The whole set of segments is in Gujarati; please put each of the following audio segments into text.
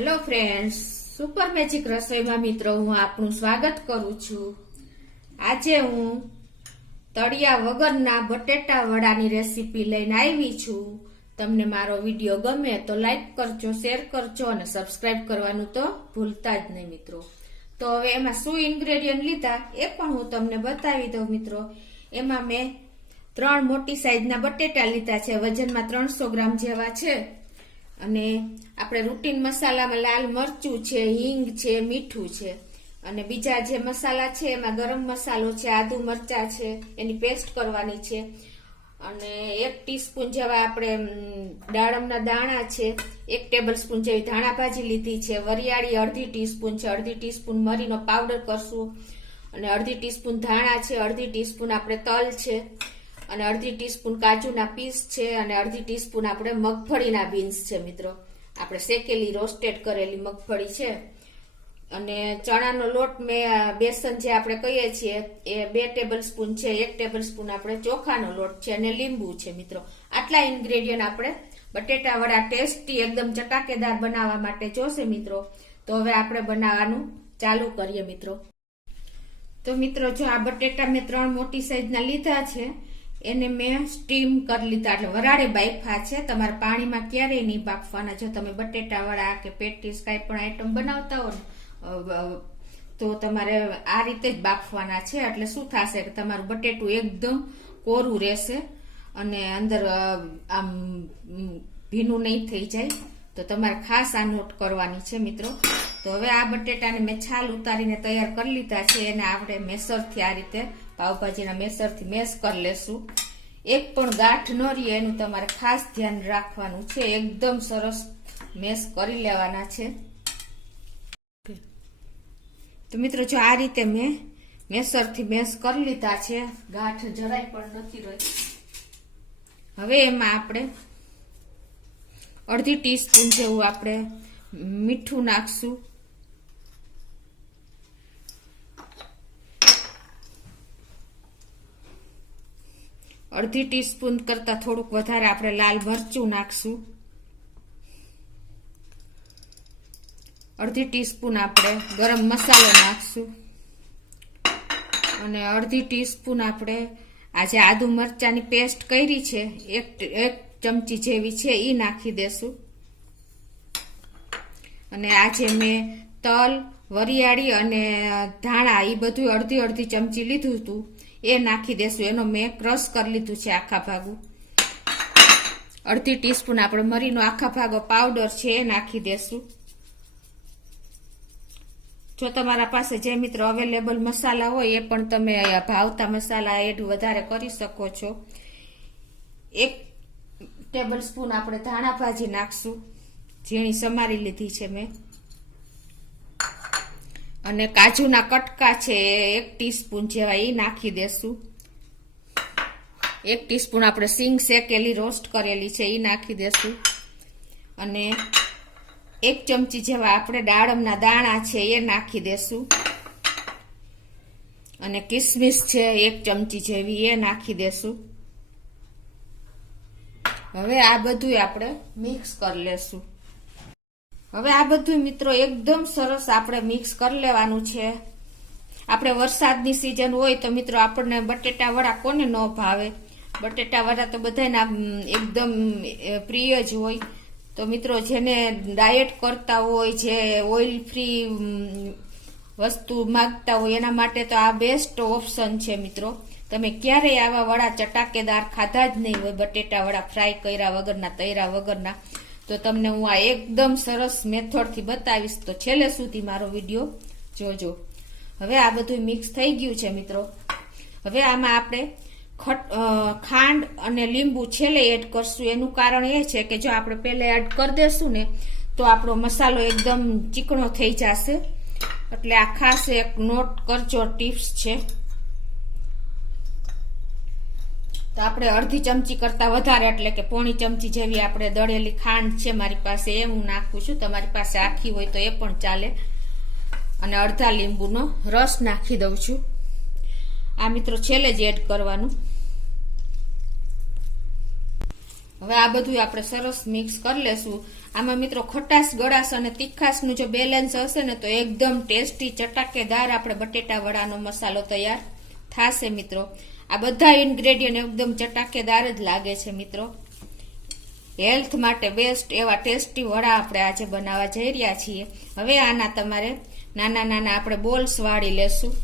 હેલો ફ્રેન્ડ્સ, સુપર મેજિક રસોઈમાં મિત્રો હું આપનું સ્વાગત કરું છું। આજે હું તળિયા વગરના બટેટા વડાની રેસીપી લઈને આવી છું। તમને મારો વિડીયો ગમે તો લાઈક કરજો, શેર કરજો અને સબસ્ક્રાઇબ કરવાનું તો ભૂલતા જ નહીં મિત્રો। તો હવે એમાં શું ઇન્ગ્રેડિયન્ટ લીધા એ પણ હું તમને બતાવી દઉં મિત્રો। એમાં મેં 3 મોટી સાઈઝના બટેટા લીધા છે, વજનમાં 300 ગ્રામ જેવા છે। અને આપણે રૂટીન મસાલામાં લાલ મરચું છે, હિંગ છે, મીઠું છે અને બીજા જે મસાલા છે એમાં ગરમ મસાલો છે, આદુ મરચા છે, એની પેસ્ટ કરવાની છે અને 1 ટીસ્પૂન જેવા આપણે દાડમના દાણા છે, 1 ટેબલસ્પૂન જેવી ધાણા ભાજી લીધી છે, વરિયાળી અડધી ટીસ્પૂન છે, અડધી ટીસ્પૂન મરીનો પાવડર કરશું અને અડધી ટીસ્પૂન ધાણા છે, અડધી ટીસ્પૂન આપણે તલ છે અને અડધી ટીસ્પૂન કાજુના પીસ છે અને અડધી ટીસ્પૂન આપણે મગફળીના બીન્સ છે મિત્રો। આપણે શેકેલી રોસ્ટેડ કરેલી મગફળી છે અને ચણાનો લોટ મેં બેસન જે આપણે કહીએ છીએ એ 2 ટેબલસ્પૂન છે, 1 ટેબલસ્પૂન આપણે ચોખાનો લોટ છે અને લીંબુ છે મિત્રો। આટલા ઇન્ગ્રેડિયન્ટ આપણે બટેટા વડા ટેસ્ટી એકદમ ચટાકેદાર બનાવવા માટે જોશે મિત્રો। તો હવે આપણે બનાવવાનું ચાલુ કરીએ મિત્રો। તો મિત્રો જો આ બટેટા મેં 3 મોટી સાઈઝના લીધા છે, એને મેં સ્ટીમ કરી લીધા એટલે વરાળે બાફ્યા છે। તમારે પાણીમાં ક્યારેય નહીં બાફવાના। જો તમે બટેટા વડા કે પેટીસ કાંઈ પણ આઈટમ બનાવતા હો ને તો તમારે આ રીતે જ બાફવાના છે। એટલે શું થશે કે તમારું બટેટું એકદમ કોરું રહેશે અને અંદર આમ ભીનું નહીં થઈ જાય। તો તમારે ખાસ આ નોટ કરવાની છે મિત્રો। તો હવે આ બટેટાને મેં છાલ ઉતારીને તૈયાર કરી લીધા છે, એને આપણે મેસરથી આ રીતે પાવભાજીના મેસરથી મેશ કરી લેશું। એક પણ ગાંઠ ન રહે એનું તમારે ખાસ ધ્યાન રાખવાનું છે। એકદમ સરસ મેશ કરી લેવાના છે। તો મિત્રો જો આ રીતે મેં મેસરથી મેશ કરી લીધા છે, ગાંઠ જરાય પણ નથી રહી। હવે એમાં આપણે અડધી ટીસ્પૂન જેવું આપણે મીઠું નાખશું, અડધી ટીસ્પૂન કરતા થોડુંક વધારે આપણે લાલ મરચું નાખશું, અડધી ટીસ્પૂન આપણે ગરમ મસાલો નાખશું અને અડધી ટીસ્પૂન આપણે આ જે આદુ મરચાની પેસ્ટ કરી છે 1 ચમચી જેવી છે એ નાખી દેશું અને આ જે મેં તલ, વરિયાળી અને ધાણા એ બધું અડધી ચમચી લીધું હતું એ નાખી દેશું। એનો મેં ક્રશ કરી લીધું છે આખા ભાગું। અડધી ટીસ્પૂન આપણે મરીનો આખા ભાગો પાવડર છે એ નાખી દેશું। જો તમારા પાસે જે મિત્રો અવેલેબલ મસાલા હોય એ પણ તમે ભાવતા મસાલા એડ વધારે કરી શકો છો। 1 ટેબલસ્પૂન આપણે ધાણા ભાજી નાખશું, ઝીણી સમારી લીધી છે મેં અને કાજુના કટકા છે 1 ટીસ્પૂન જેવા એ નાખી દેશું। 1 ટીસ્પૂન આપણે સિંગ શેકેલી રોસ્ટ કરેલી છે એ નાખી દેશું અને 1 ચમચી જેવા આપણે દાડમના દાણા છે એ નાખી દેશું અને કિસમિસ છે 1 ચમચી જેવી એ નાખી દેશું। હવે આ બધું આપણે મિક્સ કરી લેશું। હવે આ બધું મિત્રો એકદમ સરસ આપણે મિક્સ કરી લેવાનું છે। આપણે વરસાદની સિઝન હોય તો મિત્રો આપણને બટેટા વડા કોને ન ભાવે, બટેટા વડા તો બધાના એકદમ પ્રિય જ હોય। તો મિત્રો જેને ડાયટ કરતા હોય, જે ઓઇલ ફ્રી વસ્તુ માંગતા હોય એના માટે તો આ બેસ્ટ ઓપ્શન છે મિત્રો। તમે ક્યારેય આવા વડા ચટાકેદાર ખાધા જ નહીં હોય, બટેટા વડા ફ્રાય કર્યા વગરના, તળ્યા વગરના। તો તમને હું આ એકદમ સરસ મેથડથી બતાવીશ, તો છેલ્લે સુધી મારો વિડીયો જોજો। હવે આ બધું મિક્સ થઈ ગયું છે મિત્રો। હવે આમાં આપણે ખાંડ અને લીંબુ છેલ્લે એડ કરશું। એનું કારણ એ છે કે જો આપણે પહેલે એડ કરી દેશું ને તો આપણો મસાલો એકદમ ચીકણો થઈ જશે। એટલે આ ખાસ એક નોટ કરજો, ટિપ્સ છે। તો આપણે અડધી ચમચી કરતા વધારે એટલે કે પોણી ચમચી જેવી આપણે દળેલી ખાંડ છે મારી પાસે એ હું નાખું છું। તમારી પાસે આખી હોય તો એ પણ ચાલે અને અડધા લીંબુનો રસ નાખી દઉં છું। આ મિત્રો છેલ્લે જ એડ કરવાનું। હવે આ બધું આપણે સરસ મિક્સ કરી લેશું। આમાં મિત્રો ખટાશ, ગળાશ અને તીખાશનું જો બેલેન્સ હશે ને તો એકદમ ટેસ્ટી ચટાકેદાર આપણે બટેટા વડાનો મસાલો તૈયાર થશે મિત્રો. આ બધા ઇન્ગ્રેડિયન્ટ એકદમ ચટાકેદાર જ લાગે છે મિત્રો. હેલ્થ માટે બેસ્ટ એવા ટેસ્ટી વડા આપણે આજે બનાવવા જઈ રહ્યા છીએ. હવે આના તમારે નાના નાના આપણે બોલ્સ વાળી લેશું.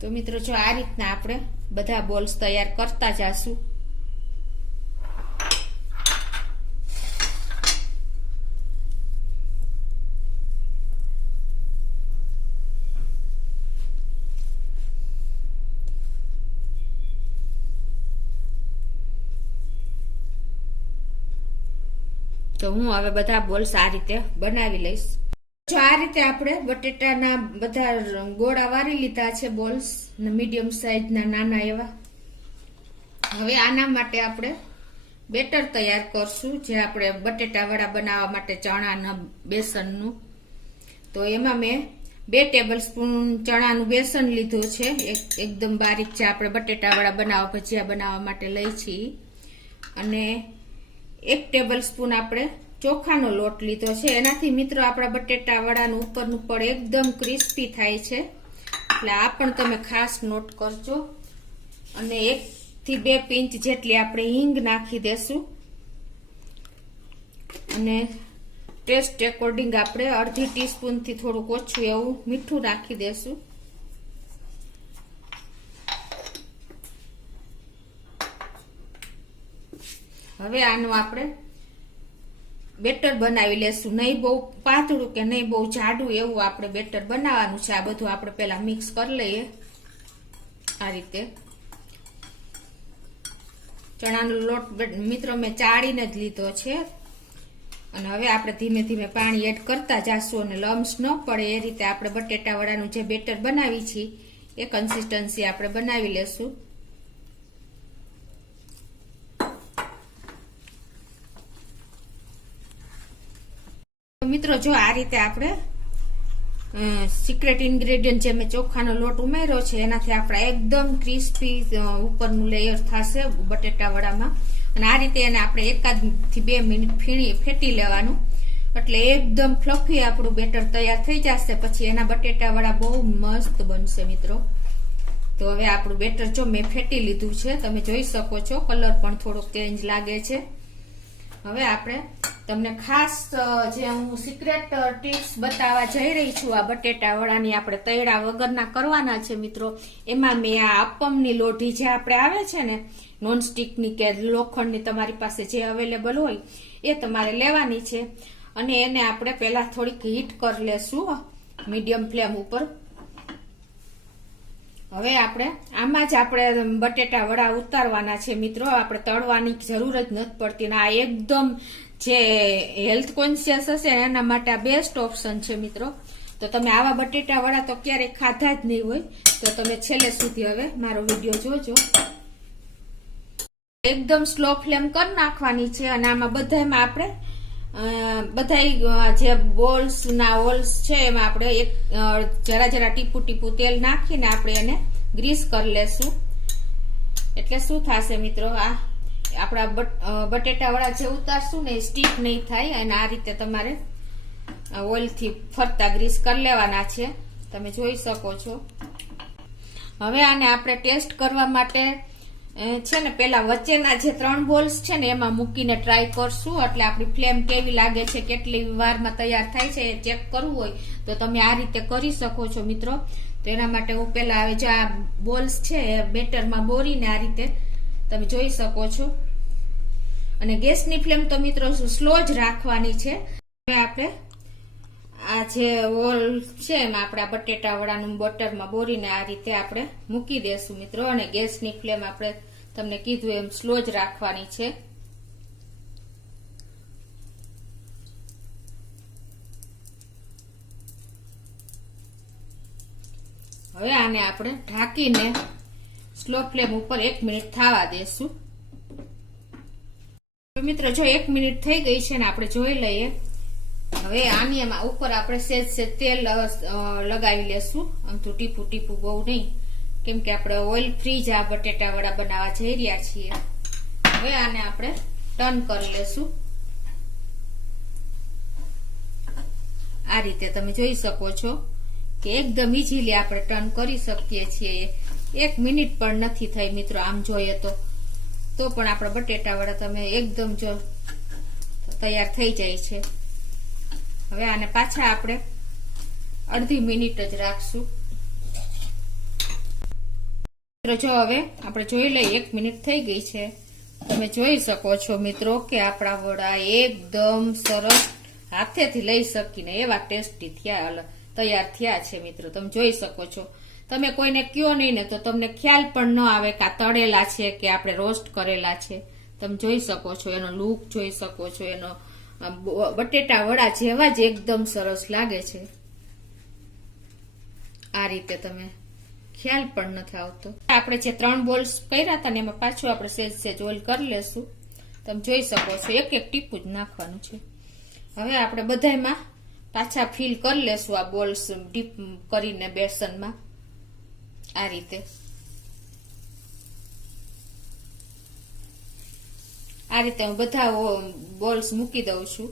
તો મિત્રો જો આ રીતના આપણે બધા બોલ્સ તૈયાર કરતા જાશું. તો હું હવે બધા બોલ્સ આ રીતે બનાવી લઈશ. જો આ રીતે આપણે બટેટાના બધા ગોળા વારી લીધા છે, બોલ્સ મીડિયમ સાઈઝના નાના એવા. હવે આના માટે આપણે બેટર તૈયાર કરશું, જે આપણે બટેટા વડા બનાવવા માટે ચણાના બેસનનું. તો એમાં મેં 2 ટેબલસ્પૂન ચણાનું બેસન લીધું છે, એકદમ બારીક, જે આપણે બટેટા વડા બનાવવા, ભજીયા બનાવવા માટે લઈ છીએ. અને 1 ટેબલસ્પૂન આપણે ચોખાનો લોટ લીધો છે. એનાથી મિત્રો આપણા બટેટા વડાનું ઉપરનું પડ એકદમ ક્રિસ્પી થાય છે, એટલે આ પણ તમે ખાસ નોટ કરજો. અને 1 થી 2 પિંચ જેટલી આપણે હિંગ નાખી દેશું. અને ટેસ્ટ એકોર્ડિંગ આપણે અડધી ટીસ્પૂન થી થોડુંક ઓછું એવું મીઠું નાખી દેશું. હવે આનું આપણે બેટર બનાવી લેશું. નહીં બહુ પાતળું કે નહીં બહુ જાડું એવું આપણે બેટર બનાવવાનું છે. આ બધું આપણે પહેલા મિક્સ કરી લઈએ. આ રીતે ચણાનો લોટ મિત્રો મેં ચાળીને જ લીધો છે. અને હવે આપણે ધીમે ધીમે પાણી એડ કરતા જાશું અને લમ્સ ન પડે એ રીતે આપણે બટેટા વડાનું જે બેટર બનાવી છીએ એ કન્સિસ્ટન્સી આપણે બનાવી લેશું. મિત્રો જો આ રીતે આપણે સિક્રેટ ઇન્ગ્રેડિયન્ટ જે મેં ચોખાનો લોટ ઉમેર્યો છે એનાથી આપણે એકદમ ક્રિસ્પી ઉપરનું લેયર થશે બટેટા વડામાં. અને આ રીતે એને આપણે 1 થી 2 મિનિટ ફેટી લેવાનું, એટલે એકદમ ફ્લફી આપણું બેટર તૈયાર થઈ જશે. પછી એના બટેટા વડા બહુ મસ્ત બનશે મિત્રો. તો હવે આપણું બેટર જો મેં ફેટી લીધું છે, તમે જોઈ શકો છો, કલર પણ થોડોક ચેન્જ લાગે છે. હવે આપણે તમને ખાસ જે હું સિક્રેટ ટિપ્સ બતાવવા જઈ રહી છું, આ બટેટા વડાની આપણે તળ્યા વગરના કરવાના છે મિત્રો. એમાં મેં આ અપ્પમની લોઢી જે આપણે આવે છે ને, નોનસ્ટિકની કે લોખંડની, તમારી પાસે જે અવેલેબલ હોય એ તમારે લેવાની છે. અને એને આપણે પહેલા થોડીક હીટ કરી લેશું મીડિયમ ફ્લેમ ઉપર. હવે આપણે આમાં જ આપણે બટેટા વડા ઉતારવાના છે મિત્રો. આપણે તળવાની જરૂર જ નથી પડતી. આ એકદમ જે હેલ્થ કોન્શિયસ હશે એના માટે આ બેસ્ટ ઓપ્શન છે મિત્રો. તો તમે આવા બટેટા વડા તો ક્યારેય ખાધા જ નહીં હોય, તો તમે છેલ્લે સુધી હવે મારો વિડીયો જોજો. એકદમ સ્લો ફ્લેમ કરી નાખવાની છે. અને આમાં બધામાં આપણે બધા જે બોલ્સ ના હોલ્સ છે એમાં આપણે જરા જરા ટીપું ટીપું તેલ નાખીને આપણે એને ગ્રીસ કરી લેશું. એટલે શું થશે મિત્રો, આ આપણા બટેટા વડા જે ઉતારશું ને એ સ્ટીક નહીં થાય. અને આ રીતે તમારે ઓઇલથી ફરતા ગ્રીસ કરી લેવાના છે, તમે જોઈ શકો છો. હવે આને આપણે ટેસ્ટ કરવા માટે છે ને પેલા વચ્ચેના જે 3 બોલ્સ છે ને એમાં મૂકીને ટ્રાય કરશું. એટલે આપણી ફ્લેમ કેવી લાગે છે, કેટલી વારમાં તૈયાર થાય છે એ ચેક કરવું હોય તો તમે આ રીતે કરી શકો છો મિત્રો. તો એના માટે હું પેલા હવે જે આ બોલ્સ છે એ બેટરમાં બોરીને આ રીતે તમે જોઈ શકો છો. અને ગેસની ફ્લેમ તો મિત્રો સ્લો જ રાખવાની છે. હવે આપણે આ જે હોલ છે એમાં આપણે બટેટા વડાનું બટરમાં બોરીને આ રીતે આપણે મૂકી દેશું મિત્રો. અને ગેસની ફ્લેમ આપણે તમને કીધું એમ સ્લો જ રાખવાની છે. હવે આને આપણે ઢાંકીને સ્લો ફ્લેમ ઉપર 1 મિનિટ થવા દેશું. મિત્રો જો 1 મિનિટ થઈ ગઈ છે ને આપણે જોઈ લઈએ. હવે આની એમાં ઉપર આપણે સેજ તેલ લગાવી લેશું, આમ તો ટીપું ટીપું બહુ નહીં, કેમ કે આપણે ઓઇલ ફ્રી જ આ બટેટા વડા બનાવવા જઈ રહ્યા છીએ. હવે આને આપણે ટર્ન કરી લેશું. આ રીતે તમે જોઈ શકો છો કે એકદમ ઇઝીલી આપણે ટર્ન કરી શકીએ છીએ. 1 મિનિટ પણ નથી થઈ મિત્રો આમ જોઈએ તો પણ આપણા બટેટા વડા તમે એકદમ જો તૈયાર થઈ જાય છે. હવે આને પાછા આપણે અડધી મિનિટ જ રાખશું. મિત્રો જો હવે આપણે જોઈ લઈએ 1 મિનિટ થઈ ગઈ છે. તમે જોઈ શકો છો મિત્રો કે આપણા વડા એકદમ સરસ હાથેથી લઈ શકીને એવા ટેસ્ટી થયા, તૈયાર થયા છે મિત્રો. તમે જોઈ શકો છો. તમે કોઈને કયો નહીં ને તો તમને ખ્યાલ પણ ન આવે કે આ તળેલા છે કે આપણે રોસ્ટ કરેલા છે. તમે જોઈ શકો છો, એનો લુક જોઈ શકો છો, એનો બટેટા વડા જેવા જ એકદમ સરસ લાગે છે. આ રીતે તમે ખ્યાલ પણ નથી આવતો. આપણે જે 3 બોલ્સ કર્યા હતા ને એમાં પાછું આપણે સેજ ઓઇલ કરી લેશું. તમે જોઈ શકો છો, એક ટીપું જ નાખવાનું છે. હવે આપણે બધામાં પાછા ફિલ કરી લેશું આ બોલ્સ ડીપ કરીને બેસનમાં. આ રીતે હું બધા બોલ્સ મૂકી દઉં છું.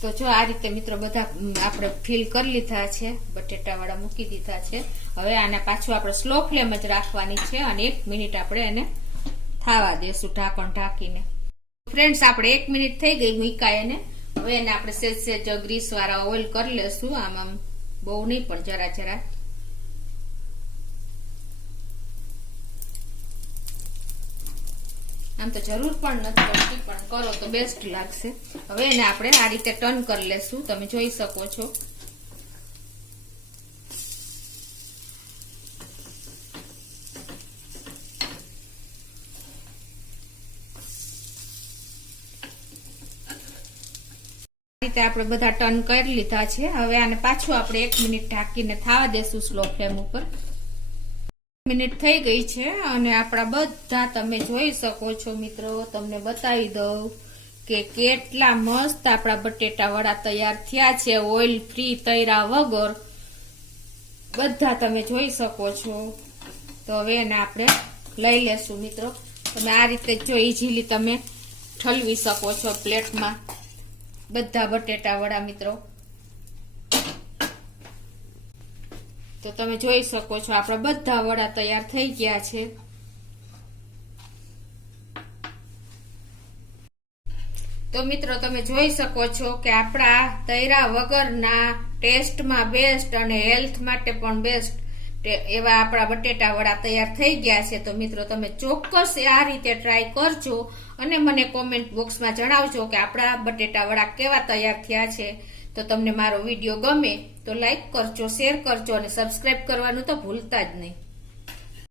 તો જો આ રીતે મિત્રો બધા આપણે ફિલ કરી લીધા છે, બટેટા વાળા મૂકી દીધા છે. હવે આને પાછું આપણે સ્લો ફ્લેમ જ રાખવાની છે અને 1 મિનિટ આપણે એને થાવા દેશું ઢાંકણ ઢાંકીને. ફ્રેન્ડ્સ આપણે 1 મિનિટ થઈ ગઈ મૂકાય એને. હવે એને આપણે સેજ ગ્રીસ વાળા ઓઇલ કરી લેશું. આમ બહુ નહીં પણ જરા. આમ તો જરૂર પણ નથી પડતી પણ કરો તો બેસ્ટ લાગશે. હવે એને આપણે આ રીતે ટર્ન કરી લેશું. તમે જોઈ શકો છો. રીતે આપણે બધા ટર્ન કરી લીધા છે. હવે આને પાછું આપણે 1 મિનિટ ઢાંકીને થવા દેશું સ્લો ફ્લેમ ઉપર. મિનિટ થઈ ગઈ છે અને આપણા બધા તમે જોઈ શકો છો મિત્રો. તમને બતાવી દઉં કે કેટલા મસ્ત આપણા બટેટા વડા તૈયાર થયા છે, ઓઇલ ફ્રી, તૈરા વગર. બધા તમે જોઈ શકો છો. તો હવે એને આપણે લઈ લેશું મિત્રો. તમે આ રીતે જો ઇઝીલી તમે ઠલવી શકો છો પ્લેટમાં બધા બટેટા વડા મિત્રો. તો તમે જોઈ શકો છો આપણા બધા વડા તૈયાર થઈ ગયા છે. તો મિત્રો તમે જોઈ શકો છો કે આપણા તૈરા વગરના ટેસ્ટમાં બેસ્ટ અને હેલ્થ માટે પણ બેસ્ટ એવા આપણા બટેટા વડા તૈયાર થઈ ગયા છે. તો મિત્રો તમે ચોક્કસ આ રીતે ટ્રાય કરજો અને મને કોમેન્ટ બોક્સમાં જણાવજો કે આપણા બટેટા વડા કેવા તૈયાર થયા છે. તો તમને મારો વિડીયો ગમે તો લાઈક કરજો, શેર કરજો અને સબસ્ક્રાઇબ કરવાનું તો ભૂલતા જ નહીં.